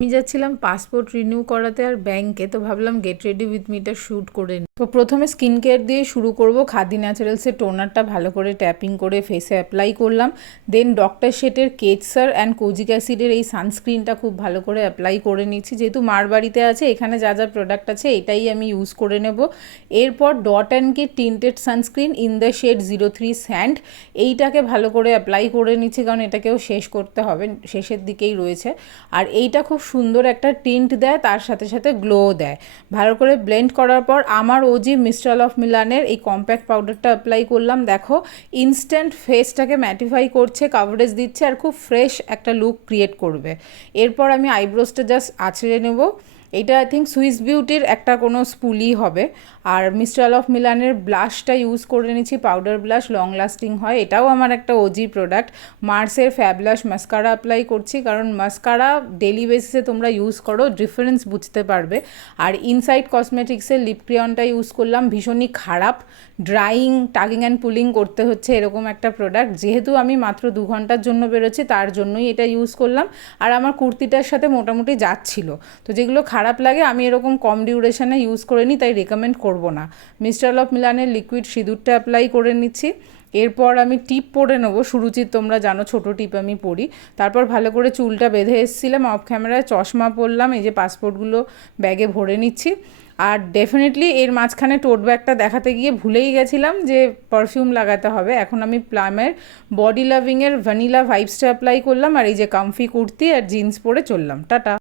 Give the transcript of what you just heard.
আমি যাচ্ছিলাম passport renew করাতে আর ব্যাংকে, তো ভাবলাম গেট রেডি উইথ মিটা শ্যুট করে নিই। তো প্রথমে স্কিন কেয়ার দিয়ে শুরু করব। খাদি ন্যাচারালসের টোনারটা ভালো করে ট্যাপিং করে ফেসে অ্যাপ্লাই করলাম। দেন ডক্টর শেটের কেটসার অ্যান্ড কোজিক অ্যাসিডের এই সানস্ক্রিনটা খুব ভালো করে অ্যাপ্লাই করে নিচ্ছি। যেহেতু মার বাড়িতে আছে, এখানে যা যা প্রোডাক্ট আছে এটাই আমি ইউজ করে নেব। এরপর Dot and Key tinted sunscreen in the shade 03 sand, এইটাকে ভালো করে অ্যাপ্লাই করে নিচ্ছি, কারণ এটাকেও শেষ করতে হবে, শেষের দিকেই রয়েছে। আর এইটা খুব সুন্দর একটা টিন্ট দেয়, তার সাথে সাথে গ্লো দেয়। ভালো করে ব্লেন্ড করার পর আমার ওজি মিস্ট্রাল অফ মিলানের এই কম্প্যাক্ট পাউডারটা অ্যাপ্লাই করলাম। দেখো ইনস্ট্যান্ট ফেসটাকে ম্যাটিফাই করছে, কাভারেজ দিচ্ছে, আর খুব ফ্রেশ একটা লুক ক্রিয়েট করবে। এরপর আমি আইব্রোসটা জাস্ট আঁচড়ে নেব। এইটা আই থিঙ্ক সুইস বিউটির একটা কোনো স্পুলি হবে। আর মিস্ট্রাল অফ মিলানের ব্লাশটা ইউজ করে নিচ্ছি, পাউডার ব্লাশ, লং লাস্টিং হয়, এটাও আমার একটা ওজি প্রোডাক্ট। মার্সের ফ্যাবলাশ মাস্কারা অ্যাপ্লাই করছি, কারণ মাস্কারা ডেলি বেসিসে তোমরা ইউজ করো, ডিফারেন্স বুঝতে পারবে। আর ইনসাইড কসমেটিক্সের লিপ ক্রিয়নটা ইউজ করলাম, ভীষণই খারাপ, ড্রাইং, টাগিং অ্যান্ড পুলিং করতে হচ্ছে এরকম একটা প্রোডাক্ট। যেহেতু আমি মাত্র 2 ঘন্টার জন্য বেরোচ্ছি, তার জন্যই এটা ইউজ করলাম। আর আমার কুর্তিটার সাথে মোটামুটি যাচ্ছিল। তো যেগুলো খারাপ লাগে আমি এরকম কম ডিউরেশনে ইউজ করে নিই, তাই রেকমেন্ড করব না। মিস্ট্রাল অফ মিলানের লিকুইড সিঁদুরটা অ্যাপ্লাই করে নিচ্ছি। এরপর আমি টিপ পরে নেবো, সুরুচির তোমরা জানো ছোটো টিপ আমি পরি। তারপর ভালো করে চুলটা বেঁধে এসেছিলাম অফ ক্যামেরায়, চশমা পরলাম, এই যে পাসপোর্টগুলো ব্যাগে ভরে নিচ্ছি। আর ডেফিনেটলি এর মাঝখানে টোট ব্যাগটা দেখাতে গিয়ে ভুলেই গেছিলাম যে পারফিউম লাগাতে হবে। এখন আমি প্লামের বডি লাভিংয়ের ভ্যানিলা ভাইবসটা অ্যাপ্লাই করলাম, আর এই যে কমফি কুর্তি আর জিন্স পরে চললাম। টাটা।